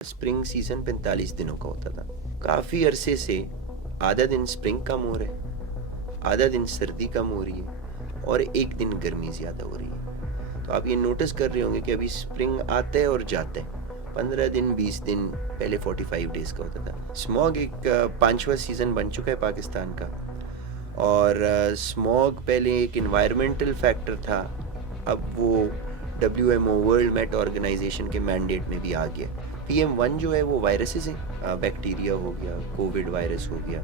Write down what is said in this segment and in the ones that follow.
Spring season 45 दिनों का होता था। काफ़ी अरसे से आधा दिन स्प्रिंग कम हो रहा है, आधा दिन सर्दी कम हो रही है और एक दिन गर्मी ज़्यादा हो रही है। तो आप ये नोटिस कर रहे होंगे कि अभी स्प्रिंग आता है और जाता है। 15 दिन 20 दिन पहले 45 डेज़ का होता था। स्मॉग एक पांचवा सीज़न बन चुका है पाकिस्तान का। और स्मॉग पहले एक इन्वायरमेंटल फैक्टर था, अब वो WMO वर्ल्ड मेट ऑर्गेनाइजेशन के मैंडेट में भी आ गया। PM1 जो है वो वायरसेस हैं, बैक्टीरिया हो गया, कोविड वायरस हो गया,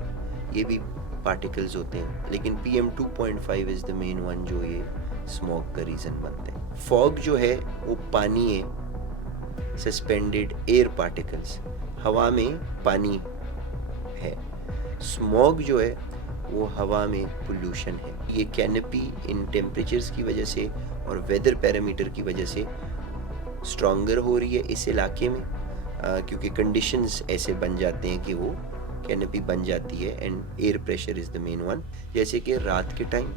ये भी पार्टिकल्स होते हैं। लेकिन PM2.5 is the main one जो ये स्मॉग का रीज़न बनते हैं। फॉग जो है वो पानी है, सस्पेंडेड एयर पार्टिकल्स, हवा में पानी है। स्मॉग जो है वो हवा में पोल्यूशन है। ये कैनपी इन टेम्परेचर्स की वजह से और वेदर पैरामीटर की वजह से स्ट्रॉन्गर हो रही है इस इलाके में, क्योंकि कंडीशंस ऐसे बन जाते हैं कि वो कैनपी बन जाती है। And air pressure is the main one. जैसे कि रात के टाइम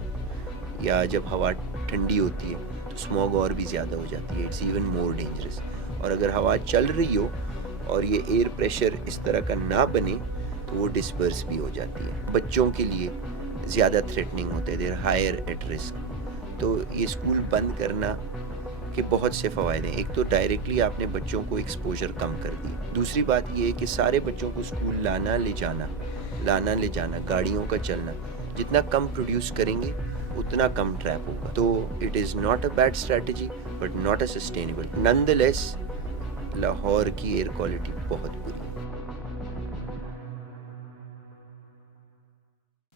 या जब हवा ठंडी होती है तो स्मॉग और भी ज़्यादा हो जाती है, इट्स इवन मोर डेंजरस। और अगर हवा चल रही हो और ये एयर प्रेशर इस तरह का ना बने तो वो डिस्पर्स भी हो जाती है। बच्चों के लिए ज़्यादा थ्रेटनिंग होते हैं, देर हायर एट रिस्क। तो ये स्कूल बंद करना के बहुत से फ़वायदे हैं। एक तो डायरेक्टली आपने बच्चों को एक्सपोजर कम कर दी। दूसरी बात ये है कि सारे बच्चों को स्कूल लाना ले जाना, गाड़ियों का चलना, जितना कम प्रोड्यूस करेंगे उतना कम ट्रैप होगा। तो it is not a bad strategy but not a sustainable. Nonetheless Lahore की एयर क्वालिटी बहुत बुरी है।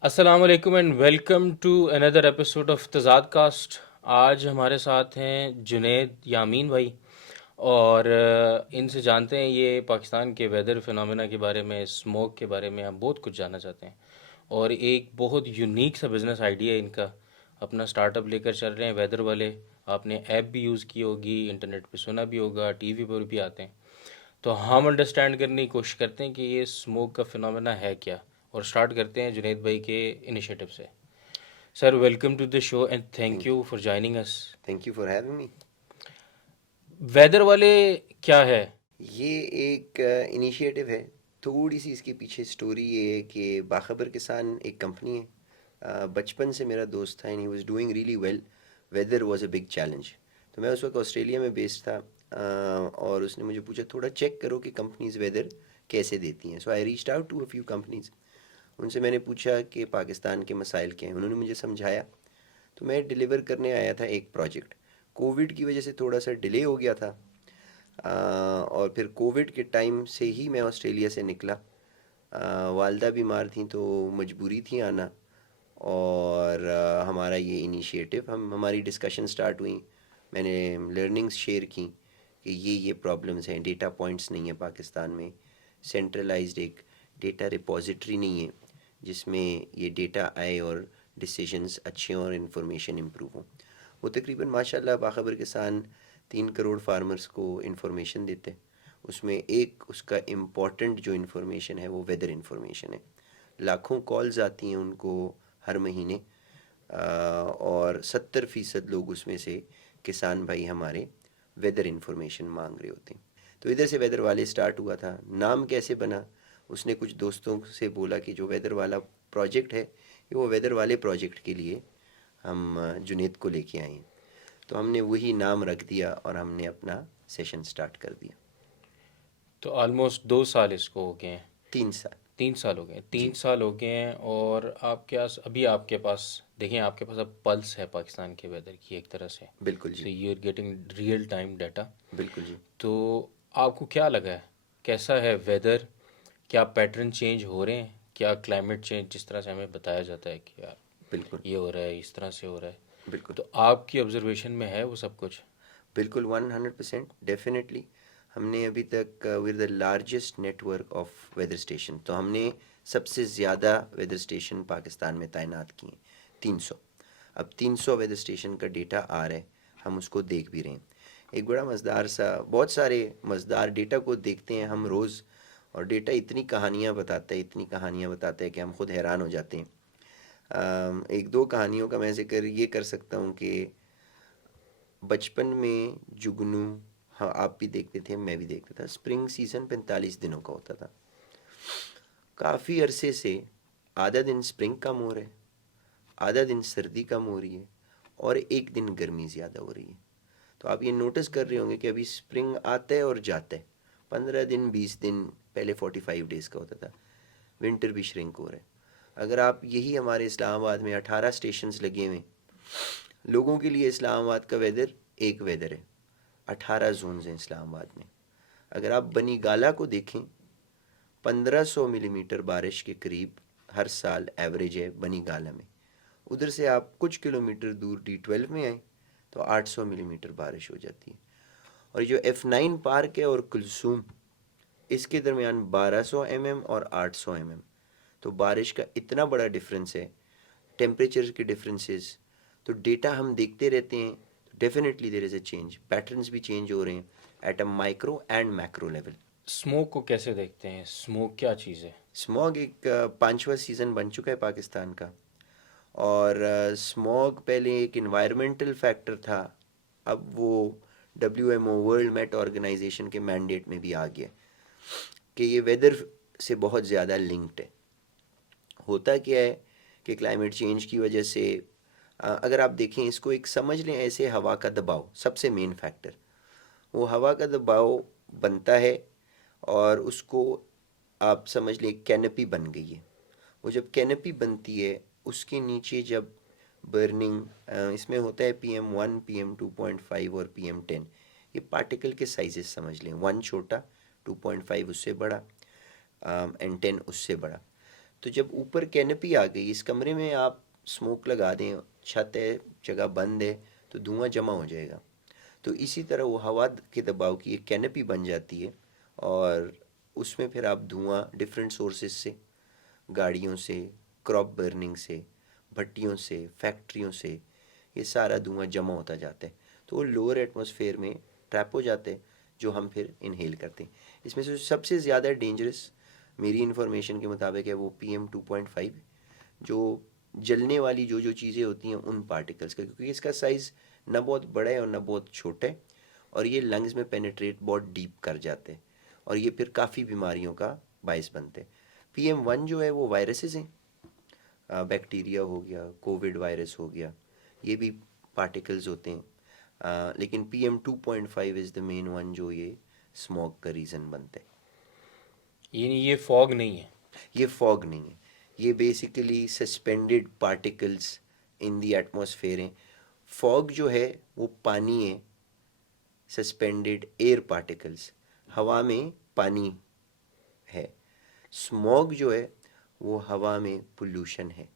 अस्सलाम वालेकुम and welcome to another episode of तज़ाद कास्ट। आज हमारे साथ हैं जुनैद यामीन भाई और इनसे जानते हैं ये पाकिस्तान के वेदर फिनोमेना के बारे में, स्मोक के बारे में हम बहुत कुछ जानना चाहते हैं। और एक बहुत यूनिक सा बिज़नेस आइडिया है इनका, अपना स्टार्टअप लेकर चल रहे हैं वेदर वाले। आपने ऐप भी यूज़ की होगी, इंटरनेट पे सुना भी होगा, टीवी पर भी आते हैं। तो हम अंडरस्टैंड करने की कोशिश करते हैं कि ये स्मोक का फिनोमेना है क्या, और स्टार्ट करते हैं जुनैद भाई के इनिशिएटिव से। Sir, welcome to the show and thank thank you for joining us. Thank you for having me. Weather वाले क्या है? ये एक इनिशिएटिव है। थोड़ी सी इसके पीछे स्टोरी ये है कि बाखबर किसान एक कंपनी है। बचपन से मेरा दोस्त था and he was doing really well. Weather was a big challenge. तो मैं उस वक्त ऑस्ट्रेलिया में बेस्ड था, और उसने मुझे पूछा थोड़ा चेक करो कि कंपनीज वेदर कैसे देती हैं। So I reached out to a few companies. उनसे मैंने पूछा कि पाकिस्तान के मसाइल क्या हैं, उन्होंने मुझे समझाया। तो मैं डिलीवर करने आया था एक प्रोजेक्ट। कोविड की वजह से थोड़ा सा डिले हो गया था, और फिर कोविड के टाइम से ही मैं ऑस्ट्रेलिया से निकला। वालदा बीमार थी तो मजबूरी थी आना। और हमारा ये इनिशिएटिव, हमारी डिस्कशन स्टार्ट हुई। मैंने लर्निंग्स शेयर की कि ये प्रॉब्लम्स हैं, डेटा पॉइंट्स नहीं है पाकिस्तान में, सेंट्रलाइज्ड एक डेटा रिपॉजिटरी नहीं है जिसमें ये डेटा आए और डिसीजंस अच्छे और इन्फॉर्मेशन इम्प्रूव हो। वो तकरीबन माशाल्लाह बाखबर किसान 3 करोड़ फार्मर्स को इन्फॉर्मेशन देते हैं। उसमें एक उसका इम्पॉर्टेंट जो इन्फॉर्मेशन है वो वेदर इन्फॉर्मेशन है। लाखों कॉल्स आती हैं उनको हर महीने, और 70% लोग उसमें से किसान भाई हमारे वेदर इन्फॉर्मेशन मांग रहे होते हैं। तो इधर से वेदर वाले स्टार्ट हुआ था। नाम कैसे बना, उसने कुछ दोस्तों से बोला कि जो वेदर वाला प्रोजेक्ट है ये वो वेदर वाले प्रोजेक्ट के लिए हम जुनेद को लेके आए हैं। तो हमने वही नाम रख दिया और हमने अपना सेशन स्टार्ट कर दिया। तो ऑलमोस्ट 2 साल इसको हो गए हैं। 3 साल। 3 साल हो गए हैं, तीन जी साल हो गए हैं। और अभी आपके पास, देखिए आपके पास अब पल्स है पाकिस्तान के वेदर की एक तरह से। बिल्कुल सो जी। You are getting real time data. बिल्कुल जी। तो आपको क्या लगा है, कैसा है वेदर? क्या पैटर्न चेंज हो रहे हैं? क्या क्लाइमेट चेंज जिस तरह से हमें बताया जाता है कि यार बिल्कुल। ये हो रहा है, इस तरह से हो रहा है, बिल्कुल। तो आपकी ऑब्जर्वेशन में है वो सब कुछ? बिल्कुल 100% डेफिनेटली। हमने अभी तक with the largest network of weather station, तो हमने सबसे ज़्यादा वेदर स्टेशन पाकिस्तान में तैनात किए हैं, 300। अब 300 वेदर स्टेशन का डेटा आ रहा है, हम उसको देख भी रहे हैं। एक बड़ा मज़ेदार सा, बहुत सारे मज़ेदार डेटा को देखते हैं हम रोज़, और डेटा इतनी कहानियाँ बताता है, इतनी कहानियाँ बताता है कि हम खुद हैरान हो जाते हैं। एक दो कहानियों का मैं जिक्र ये कर सकता हूँ कि बचपन में जुगनू, हाँ, आप भी देखते थे, मैं भी देखता था। स्प्रिंग सीज़न 45 दिनों का होता था। काफ़ी अरसे से आधा दिन स्प्रिंग कम हो रहा है, आधा दिन सर्दी कम हो रही है और एक दिन गर्मी ज़्यादा हो रही है। तो आप ये नोटिस कर रहे होंगे कि अभी स्प्रिंग आता है और जाता है। 15 दिन, 20 दिन, पहले 45 डेज़ का होता था। विंटर भी श्रिंक हो रहा है। अगर आप यही हमारे इस्लामाबाद में 18 स्टेशंस लगे हुए हैं, लोगों के लिए इस्लामाबाद का वेदर एक वेदर है। 18 जोन्स हैं इस्लामाबाद में। अगर आप बनी गाला को देखें, 1500 मिलीमीटर बारिश के करीब हर साल एवरेज है बनी गाला में। उधर से आप कुछ किलोमीटर दूर D12 में आए तो 800 मिलीमीटर बारिश हो जाती है। और जो F9 पार्क है और कुलसूम, इसके दरमियान 1200 mm और 800 mm। तो बारिश का इतना बड़ा डिफरेंस है, टेम्परेचर के डिफरेंसेस। तो डेटा हम देखते रहते हैं, तो definitely there is a change, patterns भी चेंज हो रहे हैं at a micro and macro level. Smoke को कैसे देखते हैं? स्मोक क्या चीज़ है? स्मॉग एक पांचवा सीज़न बन चुका है पाकिस्तान का। और स्मॉग पहले एक इन्वायरमेंटल फैक्टर था, अब वो WMO वर्ल्ड मेट ऑर्गेनाइजेशन के मैंडेट में भी आ गया कि ये वेदर से बहुत ज़्यादा लिंक्ड है। होता क्या है कि क्लाइमेट चेंज की वजह से अगर आप देखें इसको, एक समझ लें ऐसे, हवा का दबाव सबसे मेन फैक्टर। वो हवा का दबाव बनता है और उसको आप समझ लें कैनपी बन गई है। वो जब कैनपी बनती है, उसके नीचे जब बर्निंग, इसमें होता है PM1, PM2.5 और PM10। ये पार्टिकल के साइजेस समझ लें, 1 छोटा, 2.5 उससे बड़ा एंड 10 उससे बड़ा। तो जब ऊपर कैनपी आ गई, इस कमरे में आप स्मोक लगा दें, छत है, जगह बंद है, तो धुआं जमा हो जाएगा। तो इसी तरह वो हवा के दबाव की एक कैनपी बन जाती है और उसमें फिर आप धुआं डिफरेंट सोर्सेज से, गाड़ियों से, क्रॉप बर्निंग से, भट्टियों से, फैक्ट्रियों से, ये सारा धुआं जमा होता जाता है। तो वो लोअर एटमॉस्फेयर में ट्रैप हो जाते हैं, जो हम फिर इनहेल करते हैं। इसमें से सबसे ज़्यादा डेंजरस मेरी इन्फॉर्मेशन के मुताबिक है वो PM2.5, जो जलने वाली जो जो चीज़ें होती हैं उन पार्टिकल्स का, क्योंकि इसका साइज़ ना बहुत बड़ा है और ना बहुत छोटा है, और ये लंग्स में पेनिट्रेट बहुत डीप कर जाते हैं और ये फिर काफ़ी बीमारियों का बायस बनते हैं। PM1 जो है वो वायरसेस हैं, बैक्टीरिया हो गया, कोविड वायरस हो गया, ये भी पार्टिकल्स होते हैं। लेकिन PM2.5 is the main one जो ये स्मॉग का रीज़न बनता है। ये फॉग नहीं है? ये फॉग नहीं है, ये basically suspended particles in the atmosphere हैं। फॉग जो है वो पानी है, सस्पेंडेड एयर पार्टिकल्स, हवा में पानी है। स्मॉग जो है वो हवा में पोल्यूशन है,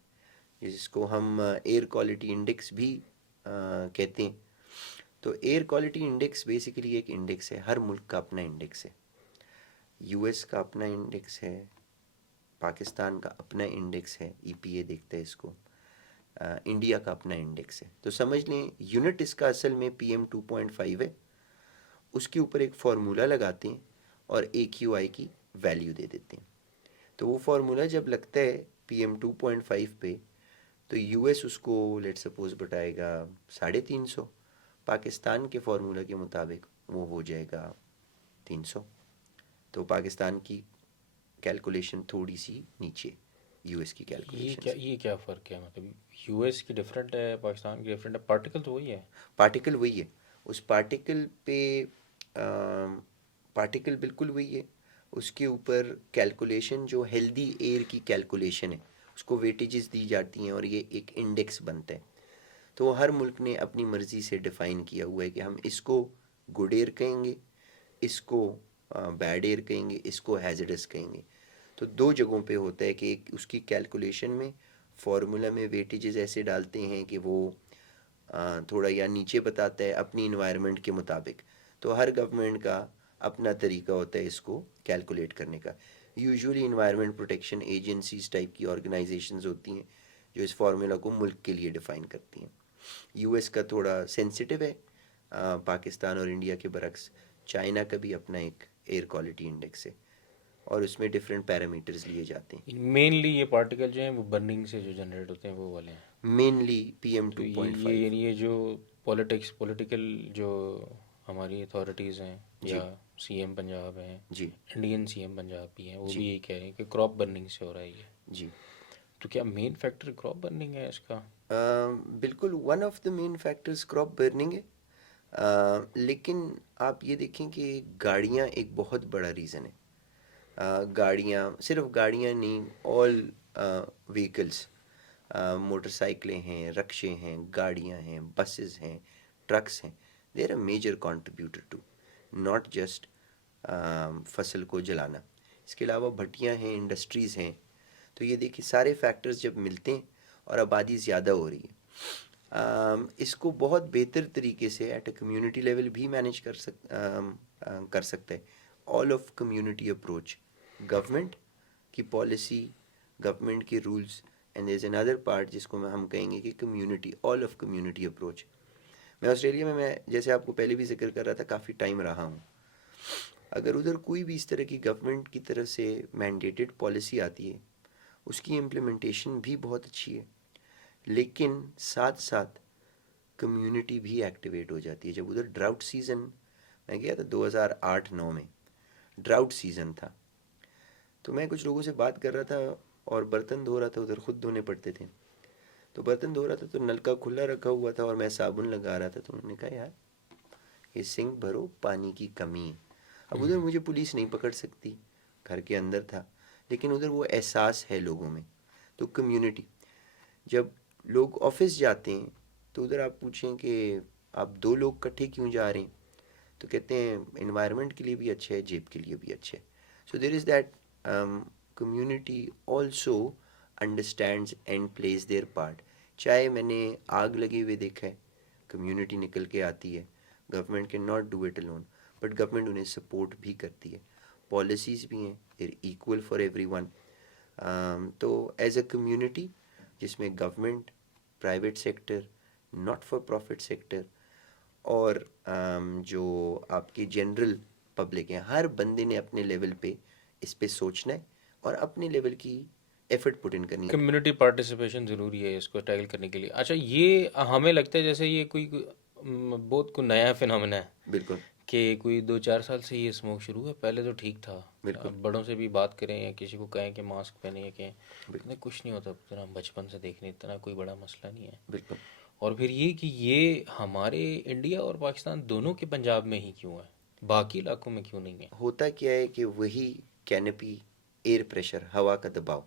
जिसको हम एयर क्वालिटी इंडेक्स भी कहते हैं। तो एयर क्वालिटी इंडेक्स बेसिकली एक इंडेक्स है, हर मुल्क का अपना इंडेक्स है। US का अपना इंडेक्स है, पाकिस्तान का अपना इंडेक्स है, EPA देखता है इसको, इंडिया का अपना इंडेक्स है। तो समझ लें यूनिट इसका असल में PM2.5 है, उसके ऊपर एक फार्मूला लगाते हैं और AQI की वैल्यू दे देते हैं। तो वो फार्मूला जब लगता है PM2.5 पे, तो US उसको लेट सपोज बताएगा 350। पाकिस्तान के फार्मूला के मुताबिक वो हो जाएगा 300। तो पाकिस्तान की कैलकुलेशन थोड़ी सी नीचे US की कैलकुलेशन से। ये क्या फ़र्क है? मतलब यूएस की डिफरेंट है, पाकिस्तान की डिफरेंट है, पार्टिकल तो वही है। पार्टिकल वही है, उस पार्टिकल पे पार्टिकल बिल्कुल वही है, उसके ऊपर कैलकुलेशन जो हेल्दी एयर की कैलकुलेशन है, उसको वेटेजेस दी जाती हैं और ये एक इंडेक्स बनता है। तो हर मुल्क ने अपनी मर्ज़ी से डिफ़ाइन किया हुआ है कि हम इसको गुड एयर कहेंगे, इसको बैड एयर कहेंगे, इसको हैज़र्डस कहेंगे। तो दो जगहों पे होता है कि एक उसकी कैलकुलेशन में फार्मूला में वेटेजेस ऐसे डालते हैं कि वो थोड़ा या नीचे बताता है अपनी इन्वायरमेंट के मुताबिक। तो हर गवर्नमेंट का अपना तरीका होता है इसको कैलकुलेट करने का। Usually environment protection agencies type की ऑर्गेनाइजेशंस होती हैं जो इस फार्मूला को मुल्क के लिए डिफ़ाइन करती हैं। US का थोड़ा सेंसिटिव है, पाकिस्तान और इंडिया के बरक्स। चाइना का भी अपना एक एयर क्वालिटी इंडेक्स है और उसमें डिफरेंट पैरामीटर्स लिए जाते हैं। मेनली ये पार्टिकल जो हैं वो बर्निंग से जो जनरेट होते हैं वो वाले हैं। मेनली PM तो 2.5। ये जो पॉलिटिकल जो हमारी अथॉरिटीज़ हैं जी या सीएम पंजाब हैं, जी इंडियन सीएम पंजाब भी हैं, वो जी भी यही कह रहे हैं कि क्रॉप बर्निंग से हो रहा है ये। जी तो क्या मेन फैक्टर क्रॉप बर्निंग है इसका? बिल्कुल one of the main factors crop burning है। लेकिन आप ये देखें कि गाड़ियाँ एक बहुत बड़ा रीज़न है। गाड़ियाँ, सिर्फ गाड़ियाँ नहीं, ऑल व्हीकल्स, मोटरसाइकिलें हैं, रक्शे हैं, गाड़ियाँ हैं, बसेस हैं, ट्रक्स हैं, they are a major contributor to, not just फसल को जलाना। इसके अलावा भट्टियाँ हैं, इंडस्ट्रीज़ हैं। तो ये देखिए सारे फैक्टर्स जब मिलते हैं और आबादी ज़्यादा हो रही है, इसको बहुत बेहतर तरीके से एट अ कम्युनिटी लेवल भी मैनेज कर सकता है। All of community approach, government की पॉलिसी, गवर्नमेंट के rules, and there is another part जिसको हम कहेंगे कि community, all of community approach. मैं ऑस्ट्रेलिया में, मैं जैसे आपको पहले भी जिक्र कर रहा था, काफ़ी टाइम रहा हूँ। अगर उधर कोई भी इस तरह की गवर्नमेंट की तरफ से मैंडेटेड पॉलिसी आती है, उसकी इम्प्लीमेंटेशन भी बहुत अच्छी है, लेकिन साथ साथ कम्युनिटी भी एक्टिवेट हो जाती है। जब उधर ड्राउट सीज़न, मैं गया था 2008-9 में, ड्राउट सीज़न था, तो मैं कुछ लोगों से बात कर रहा था और बर्तन धो रहा था, उधर खुद धोने पड़ते थे। तो बर्तन धो रहा था तो नलका खुला रखा हुआ था और मैं साबुन लगा रहा था, तो उन्होंने कहा यार ये सिंक भरो, पानी की कमी है। अब उधर मुझे पुलिस नहीं पकड़ सकती, घर के अंदर था, लेकिन उधर वो एहसास है लोगों में। तो कम्युनिटी, जब लोग ऑफिस जाते हैं तो उधर आप पूछें कि आप दो लोग इकट्ठे क्यों जा रहे हैं, तो कहते हैं इन्वायरमेंट के लिए भी अच्छा है, जेब के लिए भी अच्छा है। So there is that community also understands and plays their part. चाहे मैंने आग लगे हुए देखा है, कम्युनिटी निकल के आती है, government can not do it alone, but government उन्हें सपोर्ट भी करती है, पॉलिसीज़ भी हैं, देर इक्वल फॉर एवरी वन। तो एज अ कम्युनिटी जिसमें government, private sector, not for profit sector और जो आपकी जनरल पब्लिक है, हर बंदे ने अपने लेवल पे इस पे सोचना है और अपने लेवल की एफर्ट पुट इन करनी है। कम्युनिटी पार्टिसिपेशन ज़रूरी है इसको टैकल करने के लिए। अच्छा, ये हमें लगता है जैसे ये बहुत कोई नया फिनोमेना है बिल्कुल कि कोई 2-4 साल से ये स्मोक शुरू है, पहले तो ठीक था। बिल्कुल अब बड़ों से भी बात करें या किसी को कहें कि मास्क पहने या कहें, बिल्कुल नहीं कुछ नहीं होता, इतना हम बचपन से देखने, इतना कोई बड़ा मसला नहीं है। बिल्कुल। और फिर ये कि ये हमारे इंडिया और पाकिस्तान दोनों के पंजाब में ही क्यों है, बाकी इलाकों में क्यों नहीं है? होता क्या है कि वही कैनपी, एयर प्रेशर, हवा का दबाव,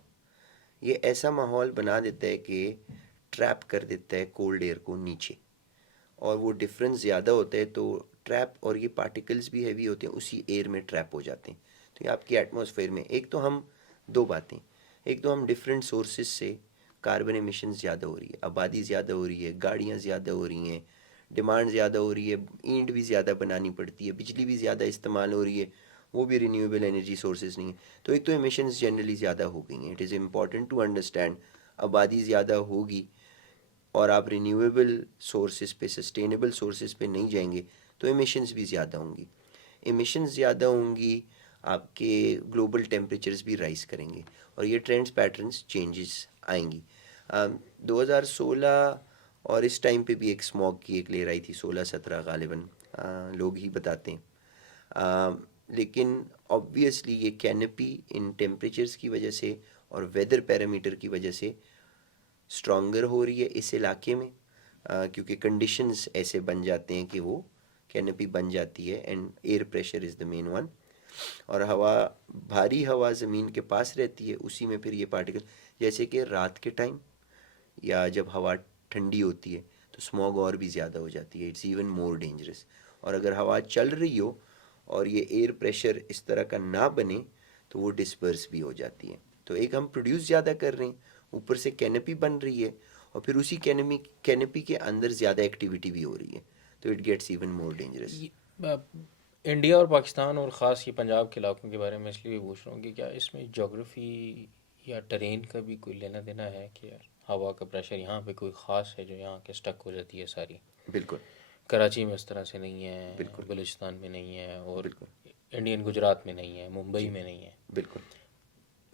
ये ऐसा माहौल बना देता है कि ट्रैप कर देता है कोल्ड एयर को नीचे, और वो डिफरेंस ज़्यादा होता है तो ट्रैप, और ये पार्टिकल्स भी हैवी होते हैं, उसी एयर में ट्रैप हो जाते हैं। तो ये आपकी एटमॉस्फेयर में, एक तो हम दो बातें, एक तो हम डिफरेंट सोर्सेज से कार्बन एमिशन ज़्यादा हो रही है, आबादी ज़्यादा हो रही है, गाड़ियाँ ज़्यादा हो रही हैं, डिमांड ज़्यादा हो रही है, ईंट भी ज़्यादा बनानी पड़ती है, बिजली भी ज़्यादा इस्तेमाल हो रही है, वो भी रिन्यूएबल एनर्जी सोर्सेज नहीं है। तो एक तो एमिशंस जनरली ज़्यादा हो गई हैं। It is important to understand, आबादी ज़्यादा होगी और आप रिन्यूएबल सोर्सेज पे, सस्टेनेबल सोर्सेज पे नहीं जाएंगे तो एमिशंस भी ज़्यादा होंगी। एमिशंस ज़्यादा होंगी, आपके ग्लोबल टेम्परेचर्स भी राइज करेंगे और ये ट्रेंड्स पैटर्न्स चेंजेस आएंगी। 2016 और इस टाइम पे भी एक स्मॉग की एक लेयर आई थी, 16-17 गालिबन, लोग ही बताते हैं। लेकिन ऑब्वियसली ये कैनपी इन टेम्परेचर्स की वजह से और वेदर पैरामीटर की वजह से स्ट्रॉन्गर हो रही है इस इलाके में, क्योंकि कंडीशंस ऐसे बन जाते हैं कि वो कैनपी बन जाती है, and air pressure is the main one. और हवा, भारी हवा ज़मीन के पास रहती है, उसी में फिर ये पार्टिकल, जैसे कि रात के टाइम या जब हवा ठंडी होती है तो स्मॉग और भी ज़्यादा हो जाती है, इट्स इवन मोर डेंजरस। और अगर हवा चल रही हो और ये एयर प्रेशर इस तरह का ना बने तो वो डिस्पर्स भी हो जाती है। तो एक हम प्रोड्यूस ज़्यादा कर रहे हैं, ऊपर से कैनपी बन रही है, और फिर उसी कैनपी के अंदर ज़्यादा एक्टिविटी भी हो रही है, तो it gets even more dangerous. Uh, India और पाकिस्तान और ख़ास ये पंजाब के इलाकों के बारे में इसलिए पूछ रहा हूँ कि क्या इसमें जोग्राफ़ी या टेरेन का भी कोई लेना देना है कि यार हवा का प्रेशर यहाँ पे कोई ख़ास है जो यहाँ के स्टक हो जाती है सारी। बिल्कुल कराची में इस तरह से नहीं है, बिल्कुल बलूचिस्तान में नहीं है, और बिल्कुल इंडियन गुजरात में नहीं है, मुंबई जी में नहीं है, बिल्कुल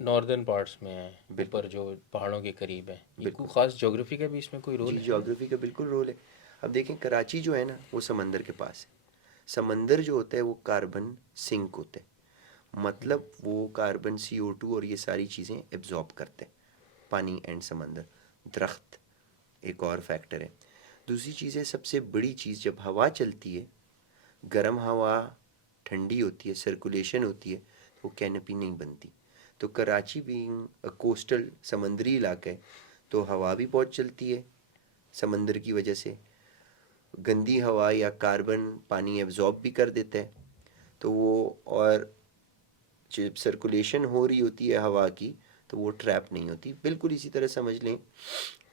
नॉर्दर्न पार्ट्स में है, बिल्कुल ऊपर जो पहाड़ों के करीब है। ये कोई बिल्कुल। ख़ास जोग्राफ़ी का भी इसमें कोई रोल जी, है? ज्योग्राफी का बिल्कुल रोल है। अब देखें कराची जो है ना, वो समंदर के पास है, समंदर जो होता है वो कार्बन सिंक होता है, मतलब वो कार्बन CO2 और ये सारी चीज़ें एब्जॉर्ब करते हैं, पानी एंड समंदर। दरख्त एक और फैक्टर है। दूसरी चीज़ है, सबसे बड़ी चीज़, जब हवा चलती है, गर्म हवा ठंडी होती है, सर्कुलेशन होती है, तो वो कैनपी नहीं बनती। तो कराची बीइंग कोस्टल समंदरी इलाका है, तो हवा भी बहुत चलती है समंदर की वजह से। गंदी हवा या कार्बन पानी एब्जॉर्ब भी कर देता है, तो वो, और जब सर्कुलेशन हो रही होती है हवा की, तो वो ट्रैप नहीं होती। बिल्कुल इसी तरह समझ लें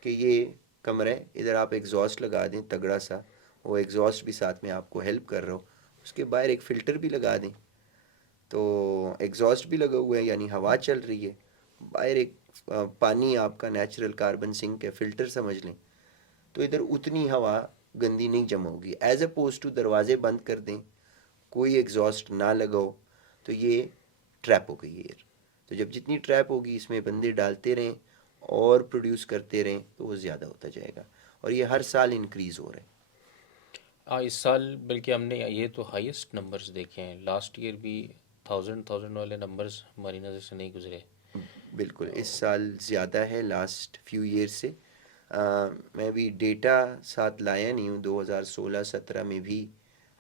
कि ये कमरा है, इधर आप एग्जॉस्ट लगा दें तगड़ा सा, वो एग्जॉस्ट भी साथ में आपको हेल्प कर रहा हो, उसके बाहर एक फ़िल्टर भी लगा दें, तो एग्जॉस्ट भी लगा हुआ है यानी हवा चल रही है, बाहर एक पानी आपका नेचुरल कार्बन सिंक है, फ़िल्टर समझ लें, तो इधर उतनी हवा गंदी नहीं जमा होगी। एज अपोज टू दरवाजे बंद कर दें, कोई एग्जॉस्ट ना लगाओ, तो ये ट्रैप हो गई एयर। तो जब जितनी ट्रैप होगी इसमें बंदे डालते रहें और प्रोड्यूस करते रहें, तो वो ज़्यादा होता जाएगा, और ये हर साल इंक्रीज़ हो रहा है। इस साल बल्कि हमने ये तो हाईएस्ट नंबर्स देखे हैं, लास्ट ईयर भी थाउजेंड थाउजेंड वाले नंबर्स हमारी नज़र से नहीं गुजरे। बिल्कुल इस साल ज़्यादा है लास्ट फ्यू ईयर से। मैं भी डेटा साथ लाया नहीं हूँ, 2016-17 में भी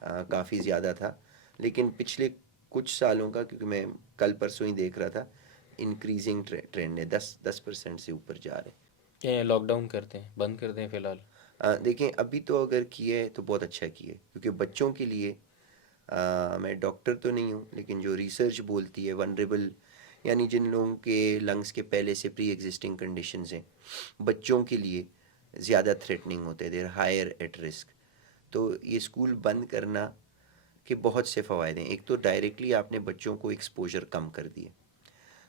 काफ़ी ज़्यादा था, लेकिन पिछले कुछ सालों का, क्योंकि मैं कल परसों ही देख रहा था, इंक्रीजिंग ट्रेंड है, 10% से ऊपर जा रहे हैं। ये लॉकडाउन करते हैं, बंद कर दें फ़िलहाल? देखें, अभी तो अगर किए है तो बहुत अच्छा किए, क्योंकि बच्चों के लिए, मैं डॉक्टर तो नहीं हूँ, लेकिन जो रिसर्च बोलती है, वनरेबल यानी जिन लोगों के लंग्स के पहले से प्री एग्जिस्टिंग कंडीशंस हैं, बच्चों के लिए ज़्यादा थ्रेटनिंग होते हैं, देर हायर एट रिस्क। तो ये स्कूल बंद करना के बहुत से फ़वायदे हैं। एक तो डायरेक्टली आपने बच्चों को एक्सपोजर कम कर दिए।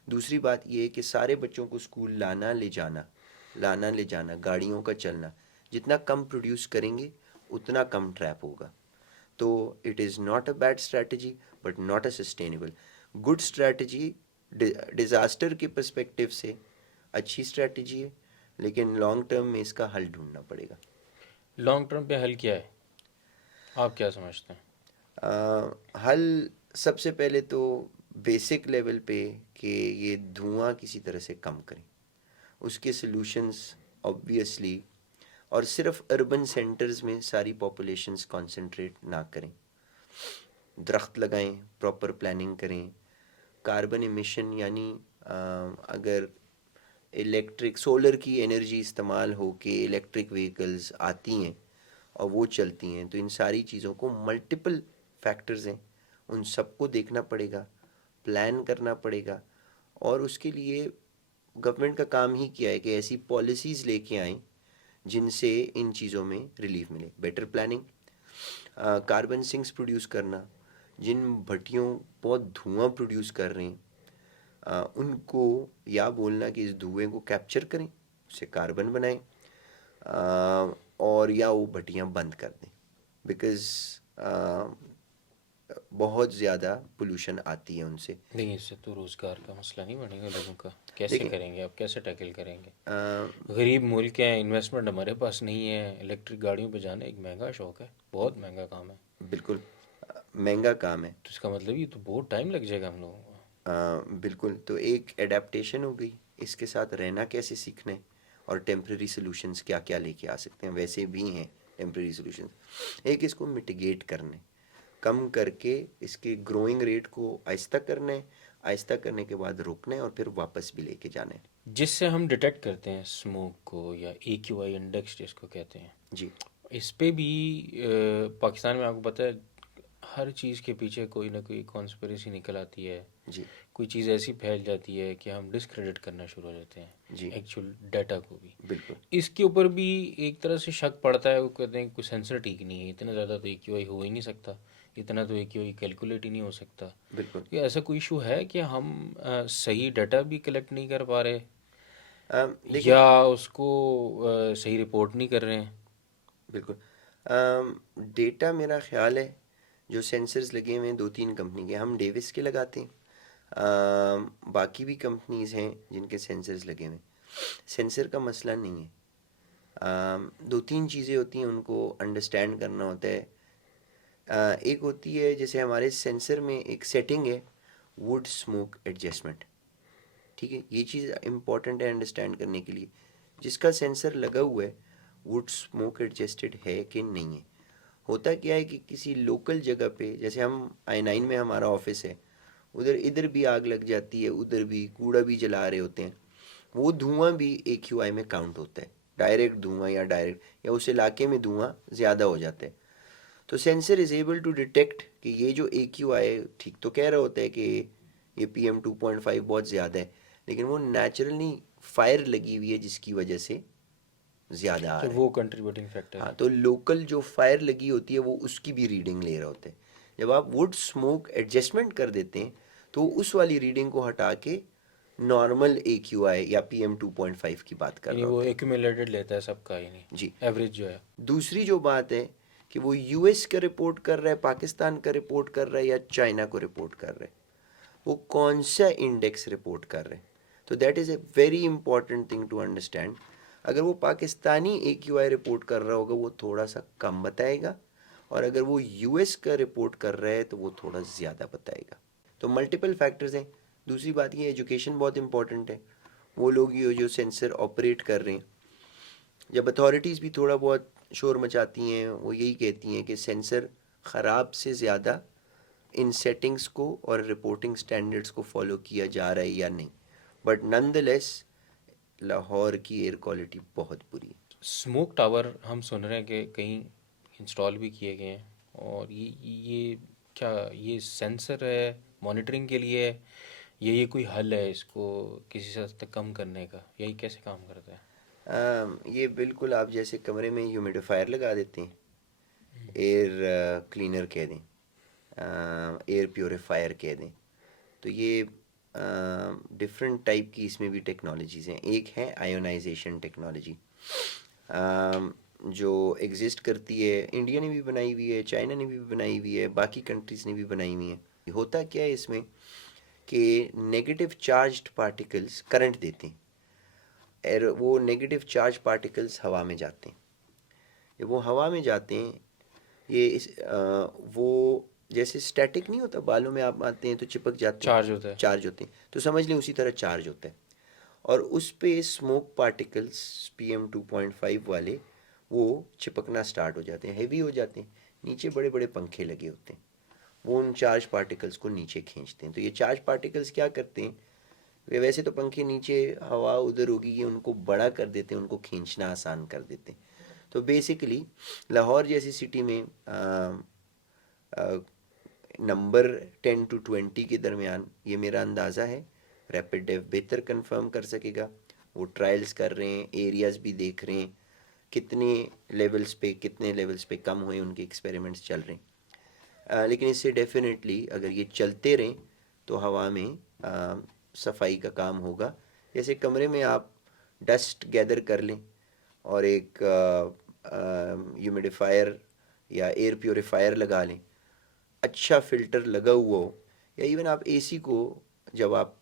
दूसरी बात ये है कि सारे बच्चों को स्कूल लाना ले जाना, गाड़ियों का चलना, जितना कम प्रोड्यूस करेंगे उतना कम ट्रैप होगा। तो it is not a bad strategy, but not a sustainable. Good strategy disaster के पर्सपेक्टिव से अच्छी स्ट्रैटेजी है, लेकिन लॉन्ग टर्म में इसका हल ढूंढना पड़ेगा। लॉन्ग टर्म पे हल क्या है, आप क्या समझते हैं? हल सबसे पहले तो बेसिक लेवल पे कि ये धुआं किसी तरह से कम करें, उसके सॉल्यूशंस ऑब्वियसली, और सिर्फ अर्बन सेंटर्स में सारी पॉपुलेशंस कंसंट्रेट ना करें, दरख्त लगाएं, प्रॉपर प्लानिंग करें। कार्बन एमिशन यानी अगर इलेक्ट्रिक सोलर की एनर्जी इस्तेमाल हो के इलेक्ट्रिक व्हीकल्स आती हैं और वो चलती हैं, तो इन सारी चीज़ों को, मल्टीपल फैक्टर्स हैं, उन सबको देखना पड़ेगा, प्लान करना पड़ेगा, और उसके लिए गवर्नमेंट का काम ही किया है कि ऐसी पॉलिसीज़ लेके आएँ जिनसे इन चीज़ों में रिलीफ मिले। Better planning, carbon sinks produce करना, जिन भट्टियों बहुत धुआं प्रोड्यूस कर रहे हैं, उनको या बोलना कि इस धुएं को कैप्चर करें, उससे कार्बन बनाएं, और या वो भट्टियाँ बंद कर दें, बिकॉज़ बहुत ज़्यादा पोल्यूशन आती है उनसे। नहीं, इससे तो रोज़गार का मसला नहीं बनेगा लोगों का, कैसे देखें, करेंगे आप, कैसे टैकल करेंगे? अ, गरीब मुल्क है, इन्वेस्टमेंट हमारे पास नहीं है, इलेक्ट्रिक गाड़ियों पे जाना एक महंगा शौक है, बहुत महंगा काम है। बिल्कुल महंगा काम है। तो इसका मतलब ये तो बहुत टाइम लग जाएगा हम लोगों को। बिल्कुल, तो एक एडेप्टेशन हो गई, इसके साथ रहना कैसे सीखना है, और टेम्प्रेरी सॉल्यूशंस क्या क्या लेके आ सकते हैं, वैसे भी हैं टेम्प्रेरी सॉल्यूशंस। एक, इसको मिटिगेट करना है, कम करके इसके ग्रोइंग रेट को आहिस्ता करना है, आहिस्ता करने के बाद रोकना है और फिर वापस भी लेके जाना है। जिससे हम डिटेक्ट करते हैं स्मोक को, या AQI इंडेक्स जिसको कहते हैं, जी। इस पे भी पाकिस्तान में आपको पता है हर चीज़ के पीछे कोई ना कोई कॉन्स्पिरेसी निकल आती है, जी। कोई चीज़ ऐसी फैल जाती है कि हम डिस्क्रेडिट करना शुरू हो जाते हैं जी। एक्चुअल डाटा को भी। बिल्कुल। इसके ऊपर भी एक तरह से शक पड़ता है, वो कहते हैं कोई सेंसर ठीक नहीं है, इतना ज़्यादा तो AQI हो ही नहीं सकता, इतना तो AQI कैलकुलेट ही नहीं हो सकता। बिल्कुल। ये ऐसा कोई इशू है कि हम सही डाटा भी कलेक्ट नहीं कर पा रहे, देखें, या उसको सही रिपोर्ट नहीं कर रहे हैं? बिल्कुल, डेटा मेरा ख्याल है जो सेंसर्स लगे हुए हैं 2-3 कंपनी के, हम डेविस के लगाते हैं, बाकी भी कंपनीज हैं जिनके सेंसर्स लगे हुए हैं। सेंसर का मसला नहीं है, 2-3 चीज़ें होती हैं, उनको अंडरस्टैंड करना होता है एक होती है जैसे हमारे सेंसर में एक सेटिंग है, वुड स्मोक एडजस्टमेंट। ठीक है, ये चीज़ इम्पॉर्टेंट है अंडरस्टैंड करने के लिए। जिसका सेंसर लगा हुआ है वुड स्मोक एडजस्टेड है कि नहीं है। होता क्या है कि किसी लोकल जगह पे, जैसे हम I9 में हमारा ऑफिस है, उधर इधर भी आग लग जाती है, उधर भी कूड़ा भी जला रहे होते हैं, वो धुआं भी AQI में काउंट होता है। डायरेक्ट धुआं या उस इलाके में धुआं ज़्यादा हो जाता है। तो sensor is able to detect कि ये जो AQI ठीक तो कह रहा होता है कि ये PM2.5 बहुत ज़्यादा है, लेकिन वो नेचुरली फायर लगी हुई है जिसकी वजह से ज़्यादा आ अच्छा, रहा है। वो कंट्रीब्यूटिंग फैक्टर हाँ, है। तो लोकल जो फायर लगी होती है वो उसकी भी रीडिंग ले रहा होता है। जब आप वुड स्मोक एडजस्टमेंट कर देते हैं तो उस वाली रीडिंग को हटा के नॉर्मल AQI या PM2.5 की बात कर यानी रहा वो होता है। एक्यूमुलेटेड लेता है सबका, यानी जी। एवरेज जो है। दूसरी जो बात है कि वो US का रिपोर्ट कर रहा है, पाकिस्तान का रिपोर्ट कर रहा है या चाइना को रिपोर्ट कर रहा है, वो कौन सा इंडेक्स रिपोर्ट कर रहे हैं। तो that is a very important thing to understand. अगर वो पाकिस्तानी AQI रिपोर्ट कर रहा होगा वो थोड़ा सा कम बताएगा, और अगर वो US का रिपोर्ट कर रहा है तो वो थोड़ा ज़्यादा बताएगा। तो मल्टीपल फैक्टर्स हैं। दूसरी बात ये एजुकेशन बहुत इंपॉर्टेंट है। वो लोग ये जो सेंसर ऑपरेट कर रहे हैं, जब अथॉरिटीज़ भी थोड़ा बहुत शोर मचाती हैं, वो यही कहती हैं कि सेंसर ख़राब से ज़्यादा इन सेटिंग्स को और रिपोर्टिंग स्टैंडर्ड्स को फॉलो किया जा रहा है या नहीं। बट नंदलेस लाहौर की एयर क्वालिटी बहुत बुरी है। स्मोक टावर हम सुन रहे हैं कि कहीं इंस्टॉल भी किए गए हैं, और ये क्या ये सेंसर है मॉनिटरिंग के लिए है, ये कोई हल है इसको किसी हद तक कम करने का, यही कैसे काम करता है? ये बिल्कुल आप जैसे कमरे में ह्यूमिडिफायर लगा देते हैं, एयर क्लीनर कह दें, एयर प्योरीफायर कह दें, तो ये डिफरेंट टाइप की इसमें भी टेक्नोलॉजीज़ हैं। एक है आयोनाइजेशन टेक्नोलॉजी, जो एग्जिस्ट करती है, इंडिया ने भी बनाई हुई है, चाइना ने भी बनाई हुई है, बाकी कंट्रीज़ ने भी बनाई हुई है। होता क्या है इसमें कि नेगेटिव चार्ज्ड पार्टिकल्स करंट देते हैं, और वो नेगेटिव चार्ज पार्टिकल्स हवा में जाते हैं। जब वो हवा में जाते हैं, वो जैसे स्टैटिक नहीं होता, बालों में आप आते हैं तो चिपक जाते हैं, चार्ज होता है। चार्ज होते हैं, तो समझ लें उसी तरह चार्ज होता है। और उस पे स्मोक पार्टिकल्स PM2.5 वाले वो चिपकना स्टार्ट हो जाते हैं, हैवी हो जाते हैं। नीचे बड़े बड़े पंखे लगे होते हैं, वो उन चार्ज पार्टिकल्स को नीचे खींचते हैं। तो ये चार्ज पार्टिकल्स क्या करते हैं, वे वैसे तो पंखे नीचे हवा उधर होगी, ये उनको बड़ा कर देते हैं, उनको खींचना आसान कर देते हैं। तो बेसिकली लाहौर जैसी सिटी में नंबर 10 to 20 के दरमियान, ये मेरा अंदाज़ा है, रैपिड डेव बेहतर कंफर्म कर सकेगा। वो ट्रायल्स कर रहे हैं, एरियाज़ भी देख रहे हैं, कितने लेवल्स पे कम हुए, उनके एक्सपेरिमेंट्स चल रहे हैं। लेकिन इससे डेफिनेटली अगर ये चलते रहें तो हवा में सफाई का काम होगा। जैसे कमरे में आप डस्ट गैदर कर लें और एक ह्यूमिडिफायर या एयर प्योरीफायर लगा लें, अच्छा फ़िल्टर लगा हुआ हो, या इवन आप एसी को, जब आप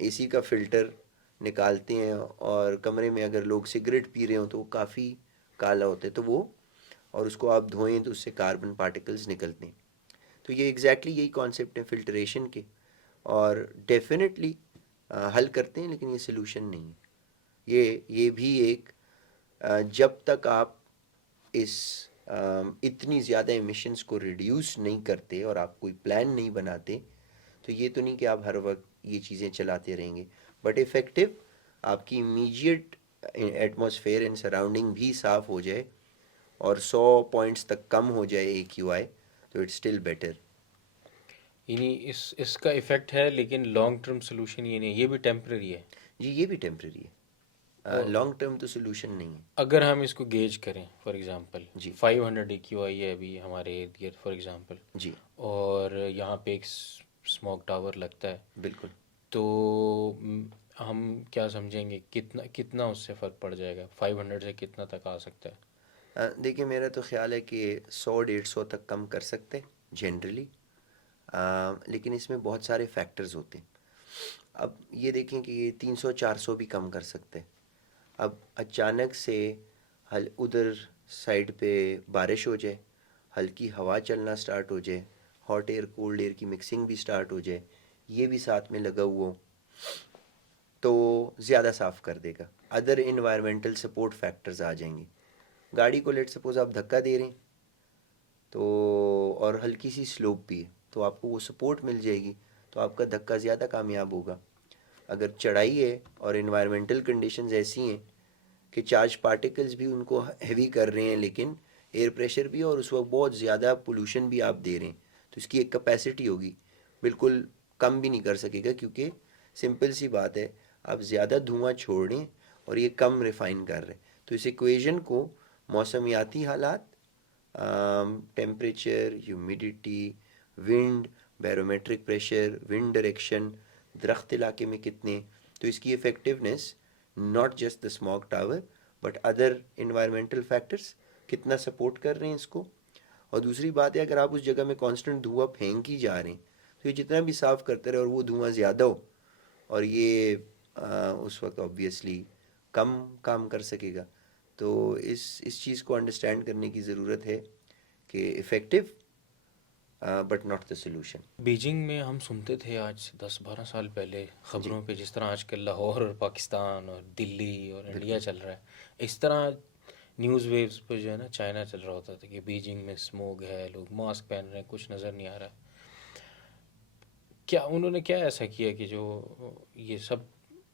एसी का फ़िल्टर निकालते हैं और कमरे में अगर लोग सिगरेट पी रहे हो तो वो काफ़ी काला होता है, तो वो, और उसको आप धोएं तो उससे कार्बन पार्टिकल्स निकलते हैं। तो ये एग्जैक्टली यही कॉन्सेप्ट है फ़िल्टरेशन के, और डेफिनेटली हल करते हैं, लेकिन ये सलूशन नहीं है। ये भी एक जब तक आप इस इतनी ज़्यादा एमिशंस को रिड्यूस नहीं करते और आप कोई प्लान नहीं बनाते, तो ये तो नहीं कि आप हर वक्त ये चीज़ें चलाते रहेंगे, बट इफ़ेक्टिव आपकी इमीडिएट एटमॉस्फेयर एंड सराउंडिंग भी साफ़ हो जाए और 100 पॉइंट्स तक कम हो जाए AQI, तो इट्स स्टिल बेटर। यानी इसका इफ़ेक्ट है, लेकिन लॉन्ग टर्म सोल्यूशन ये नहीं है, ये भी टेम्परेरी है। जी, ये भी टेम्प्रेरी है, और लॉन्ग टर्म तो सोल्यूशन नहीं है। अगर हम इसको गेज करें, फॉर एग्जांपल जी 500 AQI है अभी हमारे इर्द गिर्द फॉर एग्जांपल, जी और यहाँ पे एक स्मोक टावर लगता है, बिल्कुल। तो हम क्या समझेंगे कितना कितना उससे फ़र्क पड़ जाएगा, 500 से कितना तक आ सकता है? देखिए, मेरा तो ख्याल है कि 100-150 तक कम कर सकते हैं जनरली, लेकिन इसमें बहुत सारे फैक्टर्स होते हैं। अब ये देखें कि ये 300-400 भी कम कर सकते हैं। अब अचानक से हल उधर साइड पे बारिश हो जाए, हल्की हवा चलना स्टार्ट हो जाए, हॉट एयर कोल्ड एयर की मिक्सिंग भी स्टार्ट हो जाए, ये भी साथ में लगा हुआ हो, तो ज़्यादा साफ़ कर देगा। अदर इन्वायरमेंटल सपोर्ट फैक्टर्स आ जाएंगे। गाड़ी को लेट सपोज आप धक्का दे रहे हैं, तो और हल्की सी स्लोप भी है, तो आपको वो सपोर्ट मिल जाएगी, तो आपका धक्का ज़्यादा कामयाब होगा। अगर चढ़ाई है और इन्वायरमेंटल कंडीशंस ऐसी हैं कि चार्ज पार्टिकल्स भी उनको हैवी कर रहे हैं, लेकिन एयर प्रेशर भी, और उस वक्त बहुत ज़्यादा पोल्यूशन भी आप दे रहे हैं, तो इसकी एक कैपेसिटी होगी, बिल्कुल कम भी नहीं कर सकेगा, क्योंकि सिंपल सी बात है, आप ज़्यादा धुआं छोड़ रहे हैं और ये कम रिफाइन कर रहे हैं। तो इस इक्वेशन को मौसमियाती हालात, temperature, humidity, wind, barometric pressure, wind direction, दरख्त इलाके में कितने, तो इसकी effectiveness not just the smog tower but other environmental factors कितना सपोर्ट कर रहे हैं इसको। और दूसरी बात है, अगर आप उस जगह में कांस्टेंट धुआं फेंक ही जा रहे हैं, तो ये जितना भी साफ़ करते रहे और वो धुआं ज़्यादा हो, और ये उस वक्त ऑब्वियसली कम काम कर सकेगा। तो इस चीज़ को अंडरस्टैंड करने की ज़रूरत है कि effective but not the solution. Beijing में हम सुनते थे आज से 10-12 साल पहले जी, ख़बरों पे, जिस तरह आजकल लाहौर और पाकिस्तान और दिल्ली और इंडिया बिल्कुल। चल रहा है, इस तरह न्यूज़ वेव्स पे जो है ना चाइना चल रहा होता था कि बीजिंग में स्मोग है, लोग मास्क पहन रहे हैं, कुछ नज़र नहीं आ रहा है। क्या उन्होंने क्या ऐसा किया कि जो ये सब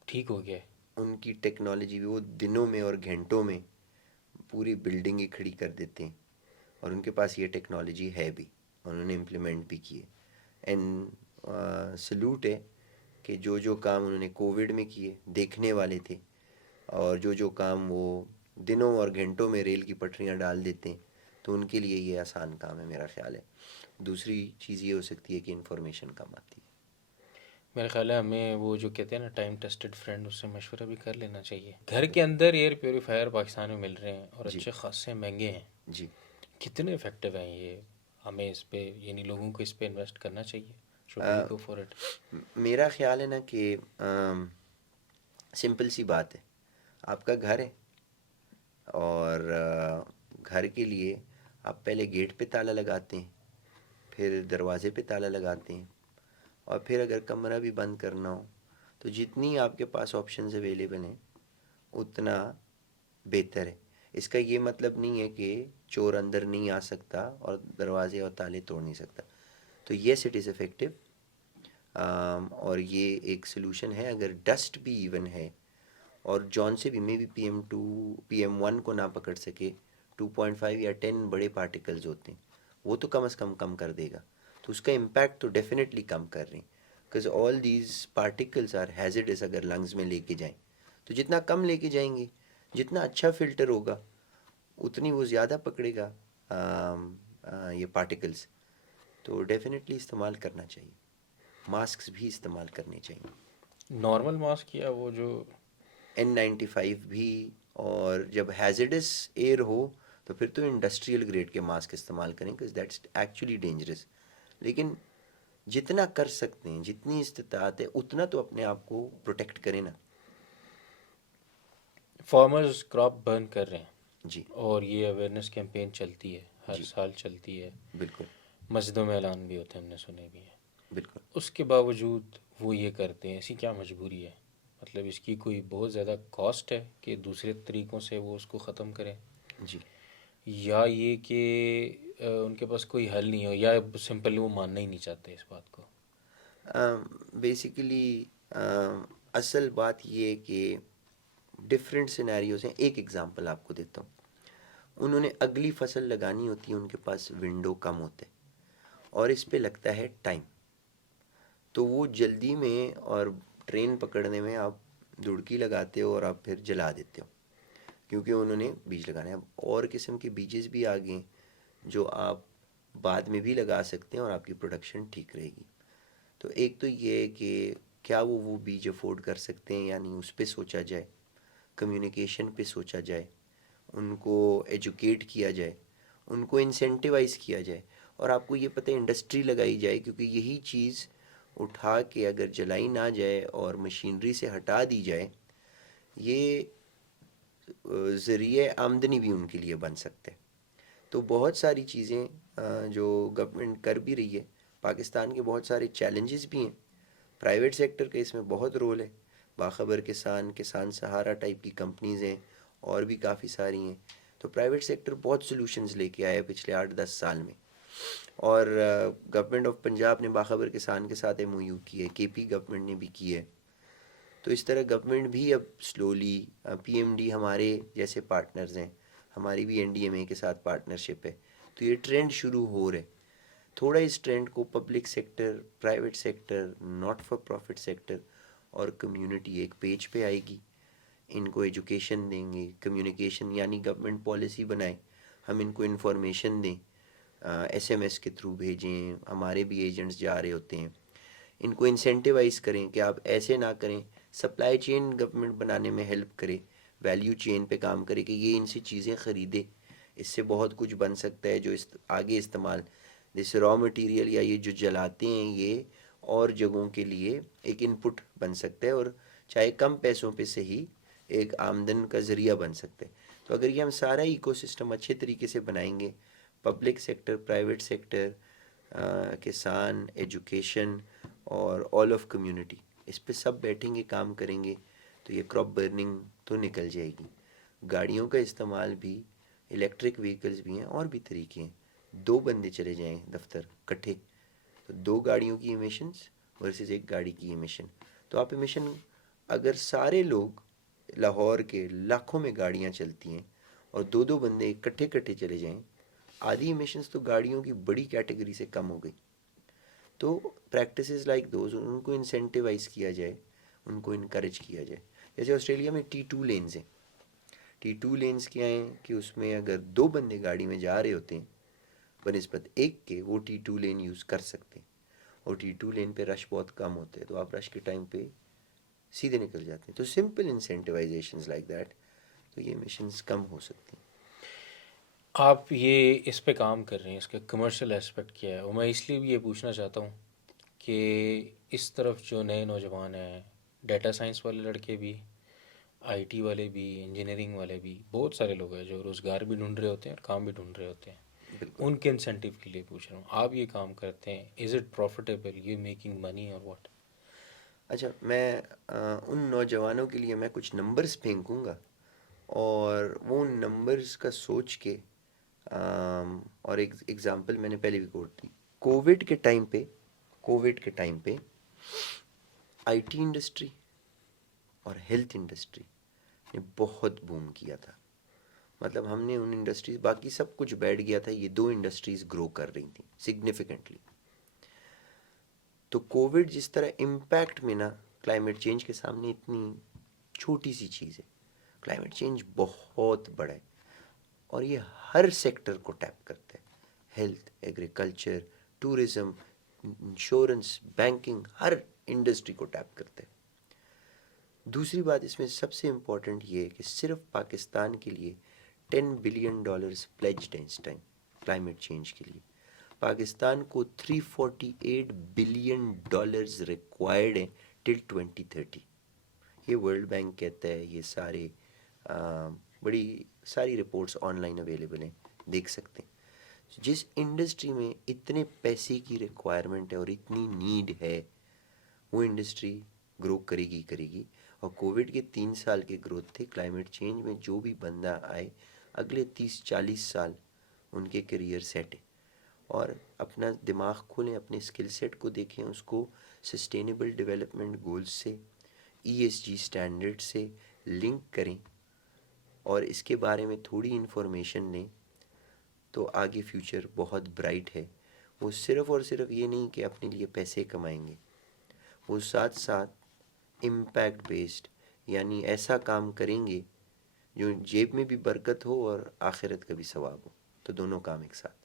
ठीक हो गया है? उनकी टेक्नोलॉजी भी, वो दिनों में और घंटों में पूरी बिल्डिंग ही खड़ी कर देते हैं, और उनके पास ये टेक्नोलॉजी है भी, उन्होंने इम्प्लीमेंट भी की है। एंड सल्यूट है कि जो जो काम उन्होंने कोविड में किए, देखने वाले थे, और जो जो काम वो दिनों और घंटों में रेल की पटरियां डाल देते हैं, तो उनके लिए ये आसान काम है, मेरा ख्याल है। दूसरी चीज़ ये हो सकती है कि इंफॉर्मेशन कम आती मेरा ख्याल है हमें वो जो कहते हैं ना टाइम टेस्टेड फ्रेंड, उससे मशवरा भी कर लेना चाहिए। घर के अंदर एयर प्योरीफायर पाकिस्तान में मिल रहे हैं और है। जी, अच्छे खासे महंगे हैं। जी। कितने इफेक्टिव हैं ये? हमें इस पे, यानी लोगों को इस पे इन्वेस्ट करना चाहिए? Should we uh, go for it? मेरा ख्याल है ना कि सिंपल सी बात है, आपका घर है, और घर के लिए आप पहले गेट पे ताला लगाते हैं, फिर दरवाजे पे ताला लगाते हैं, और फिर अगर कमरा भी बंद करना हो, तो जितनी आपके पास ऑप्शंस अवेलेबल हैं उतना बेहतर है। इसका ये मतलब नहीं है कि चोर अंदर नहीं आ सकता और दरवाजे और ताले तोड़ नहीं सकता। तो येस, इट इज़ इफ़ेक्टिव, और ये एक सोल्यूशन है। अगर डस्ट भी इवन है, और जॉन से भी मे बी PM2 PM1 को ना पकड़ सके, 2.5 या 10 बड़े पार्टिकल्स होते हैं, वो तो कम से कम कर देगा, तो उसका इम्पैक्ट तो डेफिनेटली कम कर रहे हैं, because all these particles are hazardous. अगर लंग्स में लेके जाएं, तो जितना कम लेके जाएंगे, जितना अच्छा फिल्टर होगा, उतनी वो ज़्यादा पकड़ेगा ये पार्टिकल्स। तो डेफिनेटली इस्तेमाल करना चाहिए, मास्क भी इस्तेमाल करने चाहिए, नॉर्मल मास्क या वो जो? N95 भी। और जब हैजर्डस एयर हो, तो फिर तो इंडस्ट्रियल ग्रेड के मास्क इस्तेमाल करें, बिकॉज दैट्स एक्चुअली डेंजरस। लेकिन जितना कर सकते हैं, जितनी इस्तिताअत है, उतना तो अपने आप को प्रोटेक्ट करें ना। फार्मर्स क्रॉप बर्न कर रहे हैं जी, और ये अवेयरनेस कैंपेन चलती है, हर जी, साल चलती है, बिल्कुल, मस्जिदों में ऐलान भी होते हैं, हमने सुने भी हैं। बिल्कुल। उसके बावजूद वो ये करते हैं, ऐसी क्या मजबूरी है? मतलब इसकी कोई बहुत ज़्यादा कॉस्ट है कि दूसरे तरीक़ों से वो उसको ख़त्म करें, जी, या ये कि उनके पास कोई हल नहीं हो, या सिंपली वो मानना ही नहीं चाहते इस बात को? बेसिकली असल बात ये है कि डिफरेंट सिनेरियोज हैं। एक एग्जांपल आपको देता हूँ। उन्होंने अगली फसल लगानी होती है, उनके पास विंडो कम होते हैं, और इस पे लगता है टाइम, तो वो जल्दी में और ट्रेन पकड़ने में आप दुड़की लगाते हो और आप फिर जला देते हो, क्योंकि उन्होंने बीज लगाने हैं। अब और किस्म के बीजेस भी आ गए हैं, जो आप बाद में भी लगा सकते हैं और आपकी प्रोडक्शन ठीक रहेगी। तो एक तो ये है कि क्या वो बीज अफोर्ड कर सकते हैं या नहीं, उस पर सोचा जाए, कम्युनिकेशन पे सोचा जाए, उनको एजुकेट किया जाए, उनको इंसेंटिवाइज किया जाए, और आपको ये पता है इंडस्ट्री लगाई जाए, क्योंकि यही चीज़ उठा के अगर जलाई ना जाए और मशीनरी से हटा दी जाए, ये ज़रिए आमदनी भी उनके लिए बन सकते हैं। तो बहुत सारी चीज़ें जो गवर्नमेंट कर भी रही है। पाकिस्तान के बहुत सारे चैलेंजेस भी हैं। प्राइवेट सेक्टर का इसमें बहुत रोल है। बाखबर किसान, किसान सहारा टाइप की कंपनीज़ हैं, और भी काफ़ी सारी हैं। तो प्राइवेट सेक्टर बहुत सॉल्यूशंस लेके आया है पिछले 8-10 साल में। और गवर्नमेंट ऑफ पंजाब ने बाखबर किसान के साथ एमओयू की है, केपी गवर्नमेंट ने भी की है। तो इस तरह गवर्नमेंट भी अब स्लोली, पीएमडी हमारे जैसे पार्टनर्स हैं, हमारी भी एनडीएमए के साथ पार्टनरशिप है। तो ये ट्रेंड शुरू हो रहे। थोड़ा इस ट्रेंड को public sector, private sector, not for profit sector और कम्युनिटी एक पेज पे आएगी। इनको एजुकेशन देंगे, कम्युनिकेशन यानी गवर्नमेंट पॉलिसी बनाए, हम इनको इन्फॉर्मेशन दें, एसएमएस के थ्रू भेजें, हमारे भी एजेंट्स जा रहे होते हैं। इनको इंसेंटिवाइज करें कि आप ऐसे ना करें। सप्लाई चेन गवर्नमेंट बनाने में हेल्प करे, वैल्यू चेन पे काम करे कि ये इनसे चीज़ें ख़रीदे, इससे बहुत कुछ बन सकता है जो आगे इस्तेमाल, जैसे रॉ मटेरियल या ये जो जलाते हैं ये और जगहों के लिए एक इनपुट बन सकता है, और चाहे कम पैसों पे से ही एक आमदन का ज़रिया बन सकता है। तो अगर ये हम सारा इकोसिस्टम अच्छे तरीके से बनाएंगे, पब्लिक सेक्टर, प्राइवेट सेक्टर, किसान, एजुकेशन और ऑल ऑफ कम्युनिटी, इस पे सब बैठेंगे, काम करेंगे, तो ये क्रॉप बर्निंग तो निकल जाएगी। गाड़ियों का इस्तेमाल भी, इलेक्ट्रिक व्हीकल्स भी हैं, और भी तरीके हैं। 2 बंदे चले जाएं दफ्तर इकट्ठे, तो 2 गाड़ियों की इमिशंस वर्सेस एक गाड़ी की इमिशन। तो आप इमिशन, अगर सारे लोग, लाहौर के लाखों में गाड़ियाँ चलती हैं और 2-2 बंदे इकट्ठे इकट्ठे चले जाएं, आधी इमिशंस तो गाड़ियों की बड़ी कैटेगरी से कम हो गई। तो प्रैक्टिसेस लाइक दोज, उनको इंसेंटिवाइज किया जाए, उनको इनक्रेज किया जाए। जैसे ऑस्ट्रेलिया में T2 लेन्स हैं। T2 लेन्स क्या हैं कि उसमें अगर 2 बंदे गाड़ी में जा रहे होते हैं बनिस्बत एक के, वो T2 लेन यूज़ कर सकते हैं। और T2 लेन पे रश बहुत कम होते हैं, तो आप रश के टाइम पे सीधे निकल जाते हैं। तो सिंपल इंसेंटिवाइजेशंस लाइक दैट, तो ये मिशंस कम हो सकती हैं। आप ये इस पे काम कर रहे हैं, इसका कमर्शियल एस्पेक्ट क्या है? और मैं इसलिए भी ये पूछना चाहता हूँ कि इस तरफ जो नए नौजवान हैं, डेटा साइंस वाले लड़के भी, आईटी वाले भी, इंजीनियरिंग वाले भी, बहुत सारे लोग हैं जो रोज़गार भी ढूंढ रहे होते हैं और काम भी ढूंढ रहे होते हैं। बिल्कुल। उनके इंसेंटिव के लिए पूछ रहा हूँ, आप ये काम करते हैं, is it profitable, you making money और व्हाट? अच्छा, मैं उन नौजवानों के लिए मैं कुछ नंबर्स फेंकूंगा, और वो नंबर्स का सोच के, और एक एग्जांपल मैंने पहले भी कोट दी। कोविड के टाइम पे कोविड के टाइम पे आईटी इंडस्ट्री और हेल्थ इंडस्ट्री ने बहुत बूम किया था। मतलब हमने उन इंडस्ट्रीज, बाकी सब कुछ बैठ गया था, ये 2 इंडस्ट्रीज ग्रो कर रही थी सिग्निफिकेंटली। तो कोविड जिस तरह इम्पैक्ट में ना, क्लाइमेट चेंज के सामने इतनी छोटी सी चीज़ है। क्लाइमेट चेंज बहुत बड़ा है, और ये हर सेक्टर को टैप करता है। Health, agriculture, tourism, insurance, banking, हर इंडस्ट्री को टैप करता है। दूसरी बात इसमें सबसे इम्पॉर्टेंट ये है कि सिर्फ पाकिस्तान के लिए $10 बिलियन प्लेज्ड हैं इस टाइम क्लाइमेट चेंज के लिए। पाकिस्तान को $348 बिलियन रिक्वायर्ड है टिल 2030। ये वर्ल्ड बैंक कहता है, ये सारे बड़ी सारी रिपोर्ट्स ऑनलाइन अवेलेबल हैं, देख सकते हैं। जिस इंडस्ट्री में इतने पैसे की रिक्वायरमेंट है और इतनी नीड है, वो इंडस्ट्री ग्रो करेगी करेगी। और कोविड के 3 साल के ग्रोथ थे क्लाइमेट चेंज में। जो भी बंदा आए, अगले 30-40 साल उनके करियर सेट है। और अपना दिमाग खोलें, अपने स्किल सेट को देखें, उसको सस्टेनेबल डेवलपमेंट गोल्स से, ईएसजी स्टैंडर्ड से लिंक करें, और इसके बारे में थोड़ी इन्फॉर्मेशन लें, तो आगे फ्यूचर बहुत ब्राइट है। वो सिर्फ़ और सिर्फ ये नहीं कि अपने लिए पैसे कमाएंगे, वो साथ साथ इम्पैक्ट बेस्ड, यानी ऐसा काम करेंगे जो जेब में भी बरकत हो और आखिरत का भी सवाब हो। तो दोनों काम एक साथ।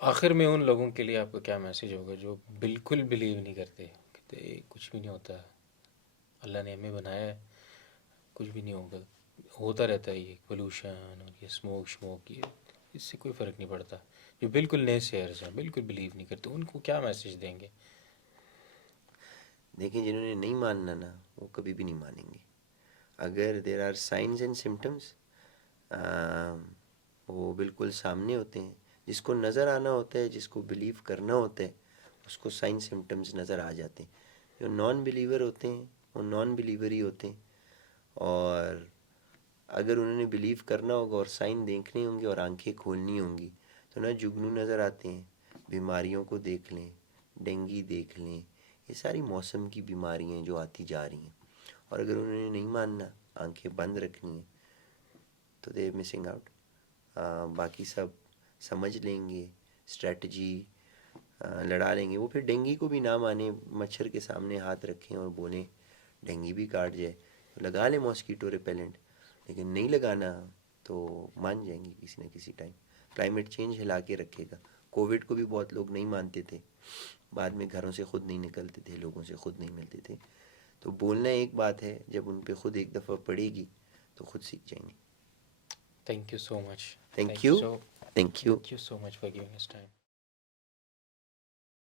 आखिर में उन लोगों के लिए आपका क्या मैसेज होगा जो बिल्कुल बिलीव नहीं करते, कहते कुछ भी नहीं होता, अल्लाह ने हमें बनाया है, कुछ भी नहीं होगा, होता रहता है ये पोल्यूशन और ये स्मोक स्मोक, ये इससे कोई फ़र्क नहीं पड़ता, जो बिल्कुल नए शेयर्स हैं, बिल्कुल बिलीव नहीं करते, उनको क्या मैसेज देंगे? देखें, जिन्होंने नहीं मानना ना, वो कभी भी नहीं मानेंगे। अगर there are signs and symptoms, वो बिल्कुल सामने होते हैं, जिसको नज़र आना होता है, जिसको बिलीव करना होता है, उसको साइन सिम्टम्स नज़र आ जाते हैं। जो नॉन बिलीवर होते हैं वो नॉन बिलीवर ही होते हैं, और अगर उन्होंने बिलीव करना होगा और साइन देखने होंगे और आंखें खोलनी होंगी तो ना जुगनू नज़र आते हैं। बीमारियों को देख लें, डेंगू देख लें, ये सारी मौसम की बीमारियाँ जो आती जा रही हैं, और अगर उन्होंने नहीं मानना, आंखें बंद रखनी है, तो दे मिसिंग आउट। बाकी सब समझ लेंगे, स्ट्रेटजी लड़ा लेंगे। वो फिर डेंगू को भी ना माने, मच्छर के सामने हाथ रखें और बोलें डेंगू भी काट जाए तो लगा लें मॉस्कीटो रिपेलेंट, लेकिन नहीं लगाना तो मान जाएंगे किसी न किसी टाइम। क्लाइमेट चेंज हिला के रखेगा। कोविड को भी बहुत लोग नहीं मानते थे, बाद में घरों से खुद नहीं निकलते थे, लोगों से खुद नहीं मिलते थे। तो बोलना एक बात है, जब उन पे खुद एक दफ़ा पड़ेगी तो खुद सीख जाएंगे। Thank you so much. Thank you, thank you. Thank you so much for giving us time.